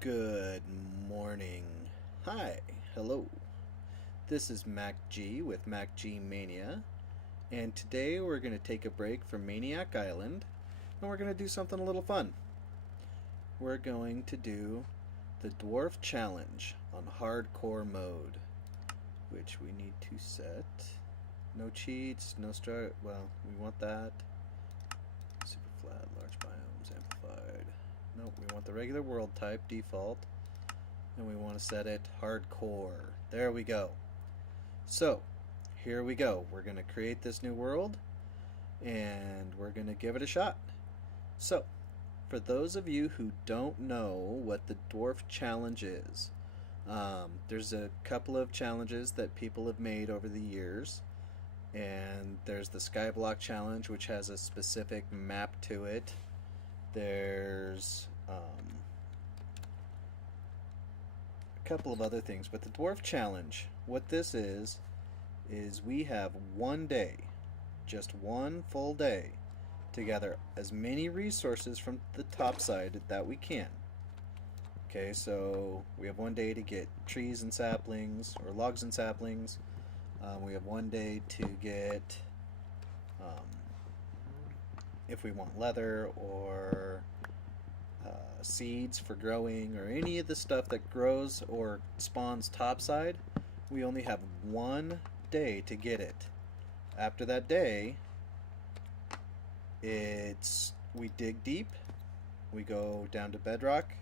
Good morning. Hi, hello. This is Mac G with Mac G Mania, and today we're going to take a break from Maniac Island and we're going to do something a little fun. We're going to do the Dwarf Challenge on hardcore mode, which we need to set. No cheats, no start. Well, we want that. Super flat, large biomes, amplified. Nope, we want the regular world type default, and we want to set it hardcore. There we go. So, here we go. We're going to create this new world, and we're going to give it a shot. So, for those of you who don't know what the Dwarf Challenge is, there's a couple of challenges that people have made over the years, and there's the Skyblock Challenge, which has a specific map to it. There's a couple of other things, but the Dwarf Challenge, what this is we have one day, just one full day, to gather as many resources from the top side that we can. Okay, so we have one day to get trees and saplings, or logs and saplings. We have one day to get if we want leather or seeds for growing or any of the stuff that grows or spawns topside. We only have one day to get it. After that day, we dig deep, we go down to bedrock,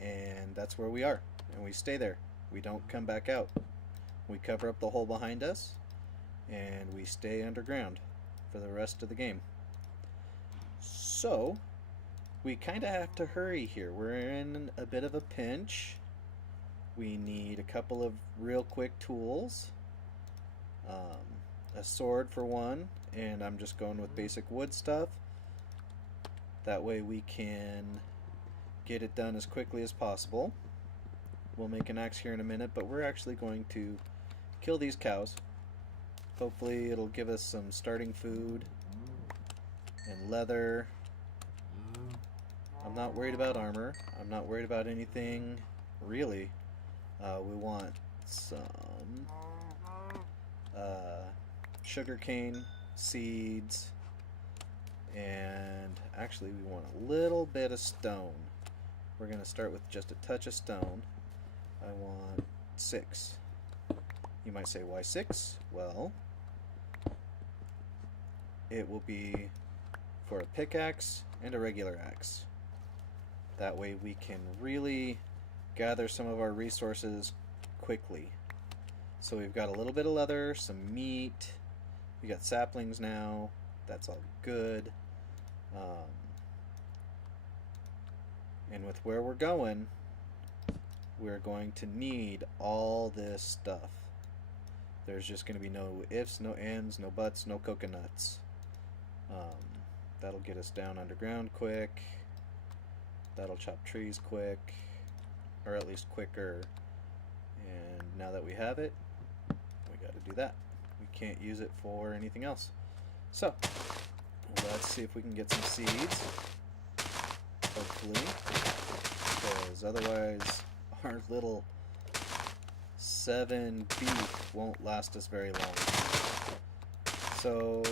and that's where we are, and we stay there. We don't come back out. We cover up the hole behind us, and we stay underground for the rest of the game. So, we kind of have to hurry here. We're in a bit of a pinch. We need a couple of real quick tools. A sword for one, and I'm just going with basic wood stuff. That way we can get it done as quickly as possible. We'll make an axe here in a minute, but we're actually going to kill these cows. Hopefully it'll give us some starting food and leather. I'm not worried about armor. I'm not worried about anything, really. We want some sugarcane, seeds, and actually we want a little bit of stone. We're going to start with just a touch of stone. I want 6. You might say, why 6? Well, it will be for a pickaxe and a regular axe. That way we can really gather some of our resources quickly. So we've got a little bit of leather, some meat, we got saplings now, that's all good. And with where we're going to need all this stuff. There's just going to be no ifs, no ands, no buts, no coconuts. That'll get us down underground quick. That'll chop trees quick, or at least quicker. And now that we have it, we got to do that. We can't use it for anything else. So, let's see if we can get some seeds. Hopefully. Because otherwise, our little 7 beef won't last us very long. So,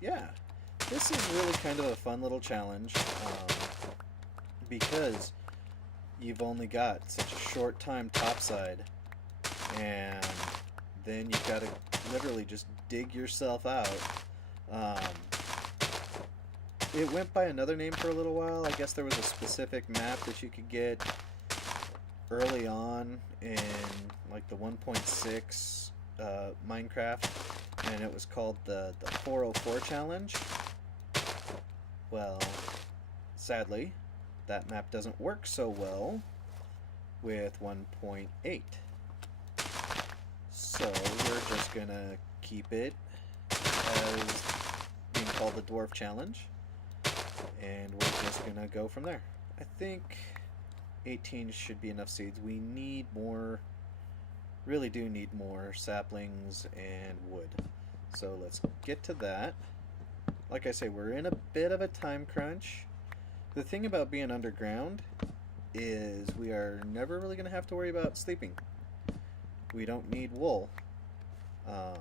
yeah. This is really kind of a fun little challenge. Because you've only got such a short time topside, and then you've got to literally just dig yourself out. It went by another name for a little while. I guess there was a specific map that you could get early on in like the 1.6 Minecraft, and it was called the 404 challenge. Well, sadly, that map doesn't work so well with 1.8. So we're just gonna keep it as being called the Dwarf Challenge, and we're just gonna go from there. I think 18 should be enough seeds. We need more, really do need more saplings and wood. So let's get to that. Like I say, we're in a bit of a time crunch. The thing about being underground is we are never really going to have to worry about sleeping. We don't need wool um,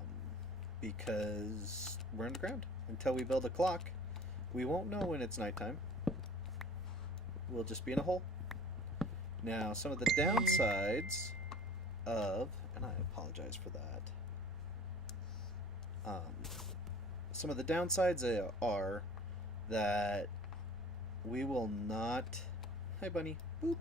because we're underground. Until we build a clock, we won't know when it's nighttime. We'll just be in a hole. Now, some of the downsides of, and I apologize for that, some of the downsides are that we will not, hi bunny, boop,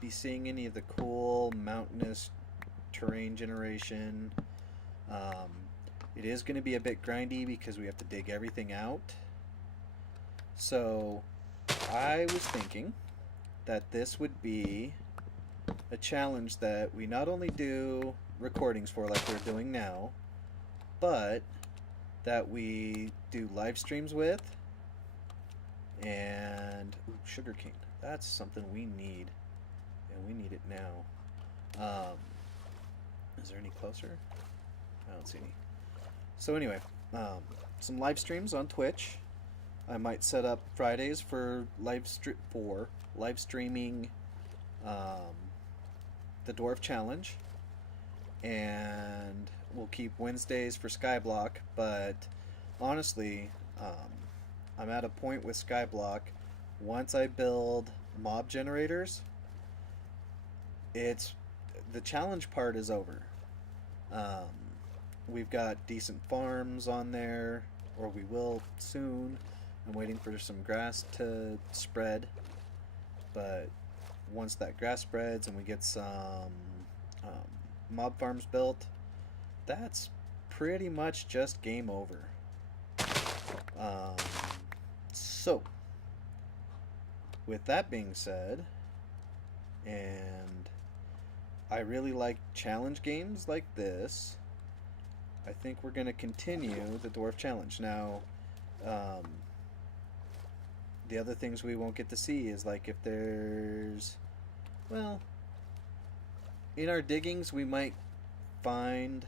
be seeing any of the cool mountainous terrain generation. It is going to be a bit grindy because we have to dig everything out. So I was thinking that this would be a challenge that we not only do recordings for like we're doing now, but that we do live streams with. And ooh, sugarcane, that's something we need, and we need it now. Is there any closer? I don't see any. So anyway, some live streams on Twitch. I might set up Fridays for live streaming the Dwarf Challenge, and we'll keep Wednesdays for Skyblock. But honestly, I'm at a point with Skyblock. Once I build mob generators, it's the challenge part is over. We've got decent farms on there, or we will soon. I'm waiting for some grass to spread, but once that grass spreads and we get some mob farms built, that's pretty much just game over. So, with that being said, and I really like challenge games like this, I think we're going to continue the Dwarf Challenge. Now, the other things we won't get to see is like if there's, well, in our diggings we might find,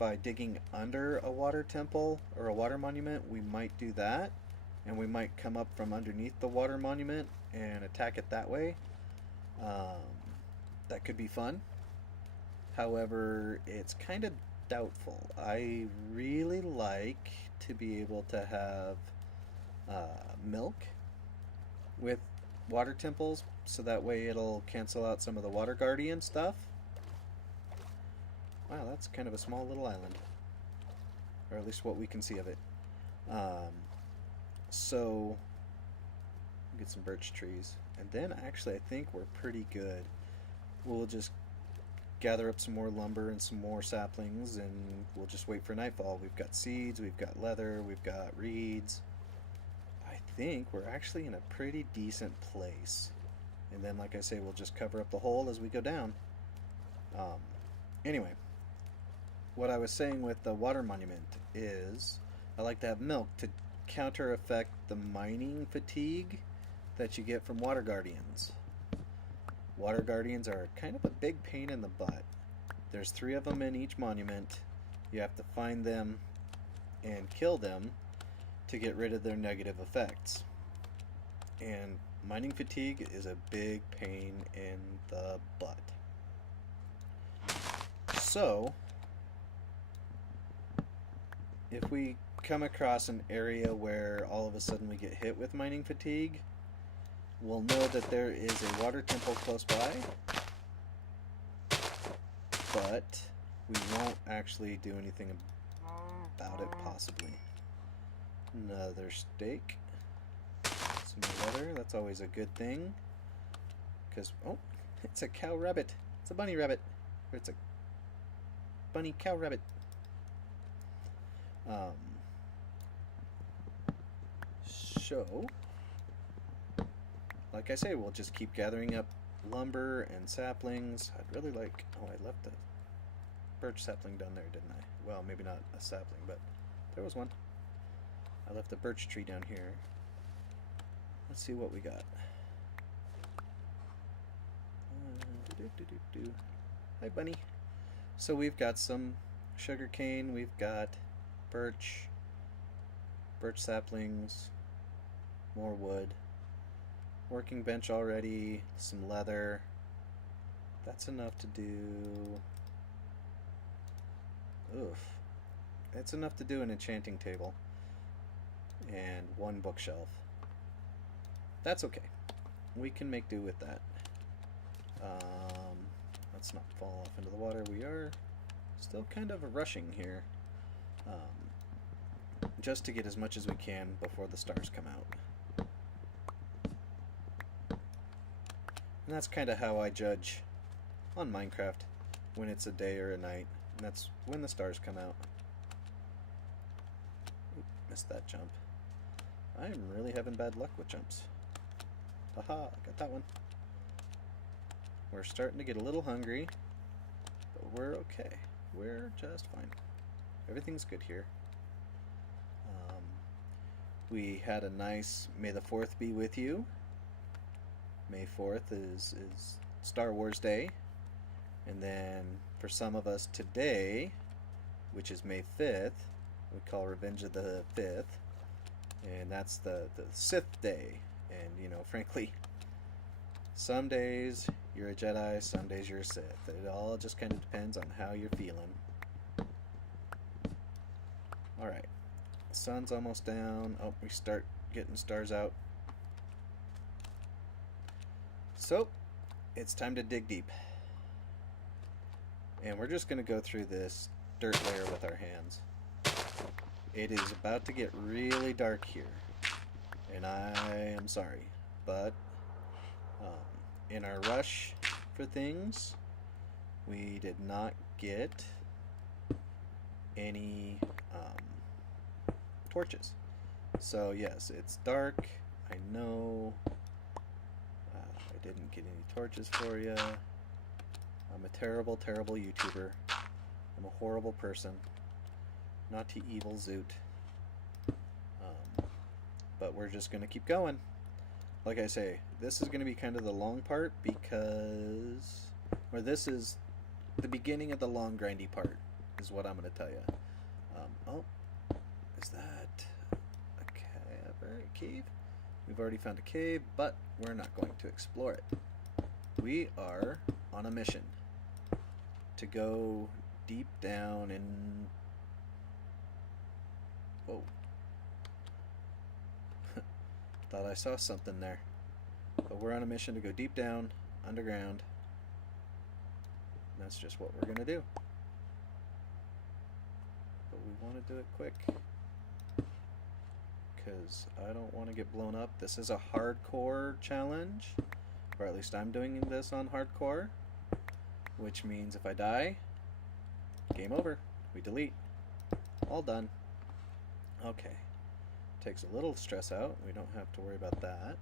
by digging under a water temple or a water monument, we might do that, and we might come up from underneath the water monument and attack it that way. That could be fun. However, it's kind of doubtful. I really like to be able to have milk with water temples, so that way it'll cancel out some of the water guardian stuff. Wow, that's kind of a small little island, or at least what we can see of it. So get some birch trees, and then actually I think we're pretty good. We'll just gather up some more lumber and some more saplings, and we'll just wait for nightfall. We've got seeds, we've got leather, we've got reeds. I think we're actually in a pretty decent place. And then, like I say, we'll just cover up the hole as we go down. Anyway, what I was saying with the water monument is I like to have milk to counter effect the mining fatigue that you get from water guardians. Water guardians are kind of a big pain in the butt. There's 3 of them in each monument. You have to find them and kill them to get rid of their negative effects. And mining fatigue is a big pain in the butt. So, if we come across an area where all of a sudden we get hit with mining fatigue, we'll know that there is a water temple close by, but we won't actually do anything about it, possibly. Another steak. Some leather, that's always a good thing. Because, oh, it's a cow rabbit. It's a bunny rabbit. Or it's a bunny cow rabbit. So, like I say, we'll just keep gathering up lumber and saplings. I'd really like, oh, I left a birch sapling down there, didn't I? Well, maybe not a sapling, but there was one. I left a birch tree down here. Let's see what we got. Hi, bunny. So we've got some sugar cane, we've got birch, birch saplings, more wood, working bench already, some leather. That's enough to do... Oof. It's enough to do an enchanting table. And one bookshelf. That's okay. We can make do with that. Let's not fall off into the water. We are still kind of rushing here. Just to get as much as we can before the stars come out. And that's kind of how I judge on Minecraft when it's a day or a night. And that's when the stars come out. Oop, missed that jump. I am really having bad luck with jumps. Haha, got that one. We're starting to get a little hungry, but we're okay. We're just fine. Everything's good here. We had a nice May the 4th be with you. May 4th is Star Wars Day. And then for some of us today, which is May 5th, we call Revenge of the 5th. And that's the Sith Day. And, you know, frankly, some days you're a Jedi, some days you're a Sith. It all just kind of depends on how you're feeling. Alright. Sun's almost down. Oh, we start getting stars out. So, it's time to dig deep. And we're just going to go through this dirt layer with our hands. It is about to get really dark here. And I am sorry. But, in our rush for things, we did not get any torches. So yes, it's dark. I know. I didn't get any torches for you. I'm a terrible, terrible YouTuber. I'm a horrible person. Naughty evil Zoot. But we're just going to keep going. Like I say, this is going to be kind of the long part because... Or this is the beginning of the long, grindy part, is what I'm going to tell you. Oh, is that a cave? We've already found a cave, but we're not going to explore it. We are on a mission to go deep down in... Whoa. Thought I saw something there. But we're on a mission to go deep down, underground. And that's just what we're going to do. But we want to do it quick. Because I don't want to get blown up. This is a hardcore challenge. Or at least I'm doing this on hardcore. Which means if I die, game over. We delete. All done. Okay. Takes a little stress out. We don't have to worry about that.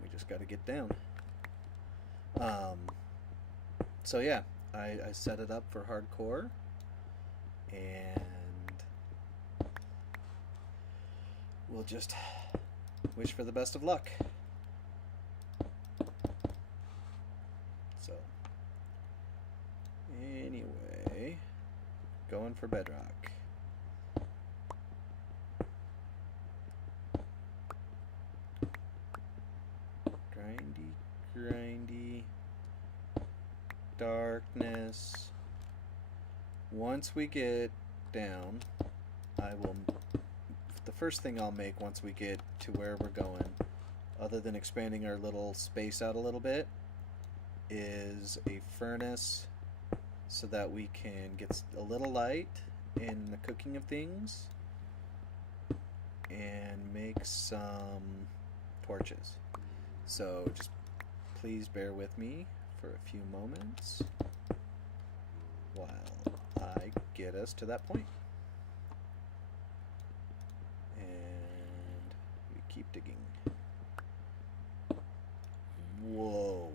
We just got to get down. So yeah, I set it up for hardcore, and we'll just wish for the best of luck. So anyway, going for bedrock. Grindy darkness. Once we get down, the first thing I'll make once we get to where we're going, other than expanding our little space out a little bit, is a furnace so that we can get a little light in the cooking of things and make some torches. So just please bear with me for a few moments while I get us to that point. And we keep digging. Whoa.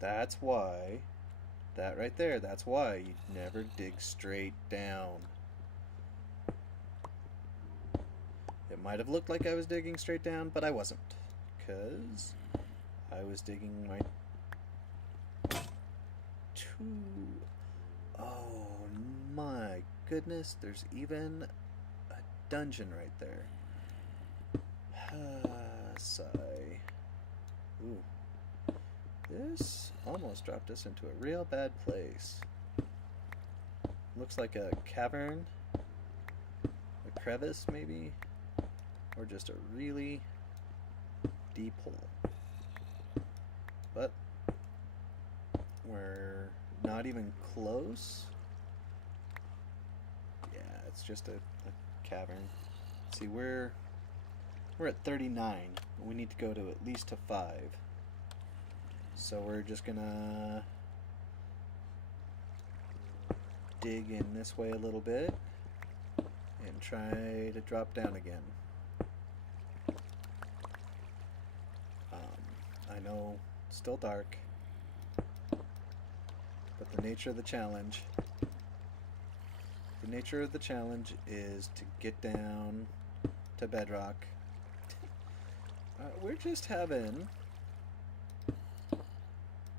That's why, that right there, that's why you never dig straight down. It might have looked like I was digging straight down, but I wasn't, because I was digging my Oh my goodness, there's even dungeon right there. Sigh. Ooh. This almost dropped us into a real bad place. Looks like a cavern, a crevice maybe, or just a really deep hole. But we're not even close. Yeah, it's just a cavern. See, we're at 39. We need to go to at least to 5. So we're just gonna dig in this way a little bit and try to drop down again. I know it's still dark, but the nature of the challenge is to get down to bedrock. We're just having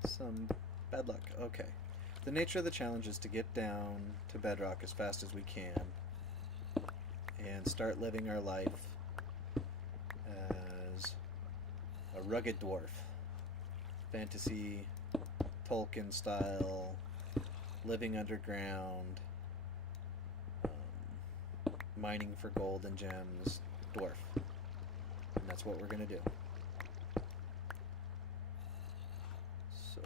some bad luck. Okay. The nature of the challenge is to get down to bedrock as fast as we can and start living our life as a rugged dwarf. Fantasy, Tolkien style, living underground, mining for gold and gems, dwarf. And that's what we're going to do. So,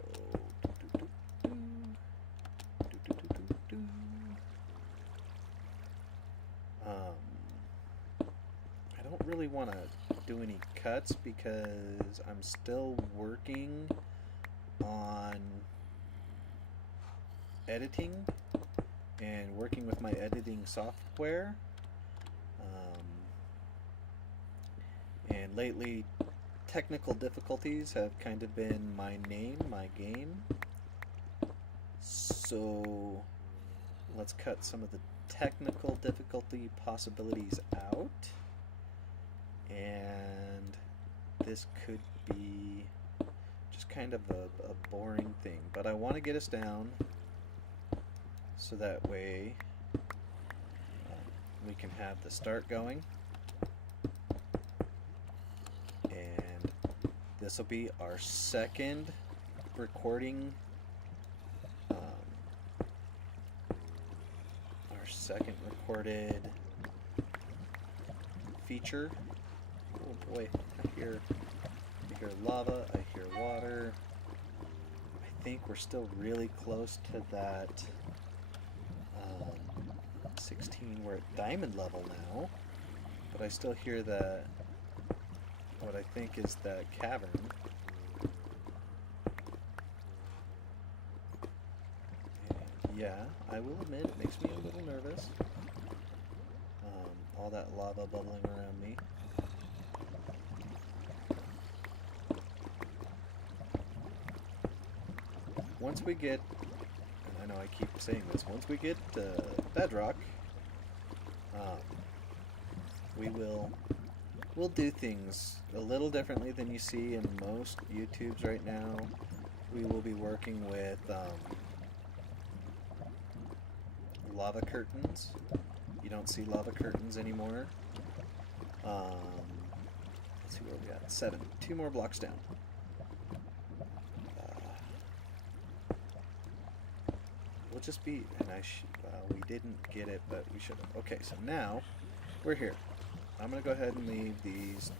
I don't really want to do any cuts because I'm still working on editing and working with my editing software. And lately, technical difficulties have kind of been my game. So let's cut some of the technical difficulty possibilities out. And this could be just kind of a boring thing. But I want to get us down so that way we can have the start going. And this will be our second recording, our second recorded feature. Oh boy, I hear lava, I hear water. I think we're still really close to that 16. We're at diamond level now, but I still hear that, what I think is that cavern. And yeah, I will admit it makes me a little nervous. All that lava bubbling around me. Once we get, and I know I keep saying this, once we get bedrock, we'll do things a little differently than you see in most YouTubes right now. We will be working with lava curtains. You don't see lava curtains anymore. Let's see where we got. 7. 2 more blocks down. We'll just be, and we didn't get it, but we should have. Okay, so now we're here. I'm going to go ahead and leave these.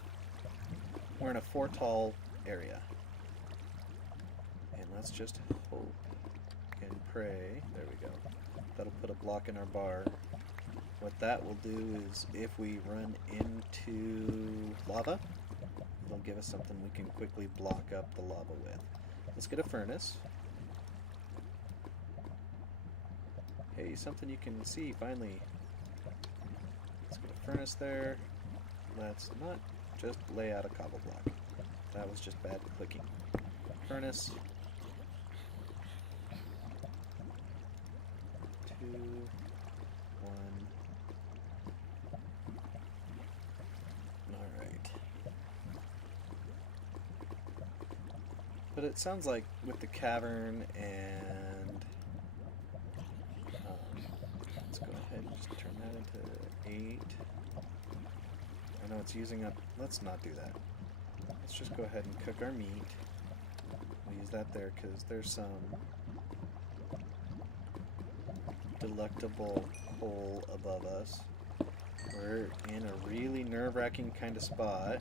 We're in a 4 tall area. And let's just hope and pray. There we go. That'll put a block in our bar. What that will do is if we run into lava, it'll give us something we can quickly block up the lava with. Let's get a furnace. Hey, something you can see, finally. Let's get a furnace there. Let's not just lay out a cobble block. That was just bad clicking. Furnace. 2, 1. Alright. But it sounds like with the cavern and let's go ahead and just turn that into 8. I know it's using up... Let's not do that. Let's just go ahead and cook our meat. We'll use that there because there's some delectable coal above us. We're in a really nerve-wracking kind of spot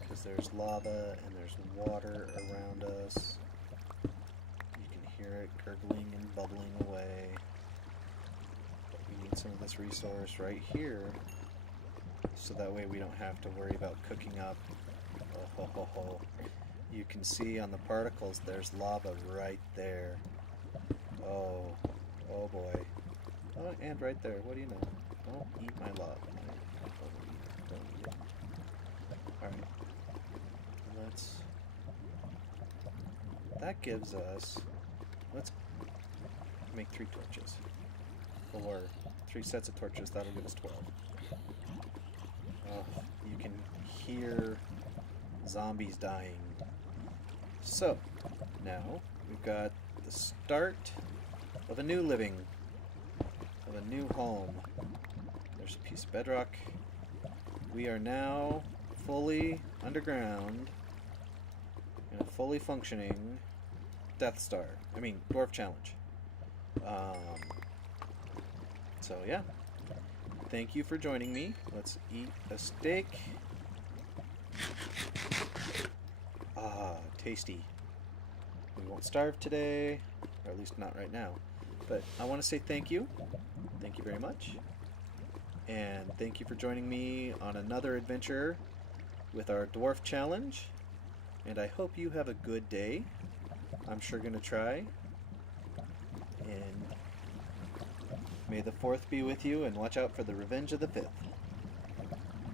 because there's lava and there's water around us. You can hear it gurgling and bubbling away. But we need some of this resource right here so that way we don't have to worry about cooking up. Oh ho ho ho. You can see on the particles there's lava right there. Oh, oh boy. Oh, and right there, what do you know? Don't eat my lava. Don't eat it. Alright. Let's... That gives us... Let's make 3 torches. Or 3 sets of torches, that'll give us 12. Oh, you can hear zombies dying. So, now we've got the start of a new living. Of a new home. There's a piece of bedrock. We are now fully underground in a fully functioning Death Star. I mean, Dwarf Challenge. So yeah. Thank you for joining me. Let's eat a steak. Ah, tasty. We won't starve today, or at least not right now. But I want to say thank you. Thank you very much. And thank you for joining me on another adventure with our Dwarf Challenge. And I hope you have a good day. I'm sure going to try. And may the 4th be with you, and watch out for the revenge of the 5th.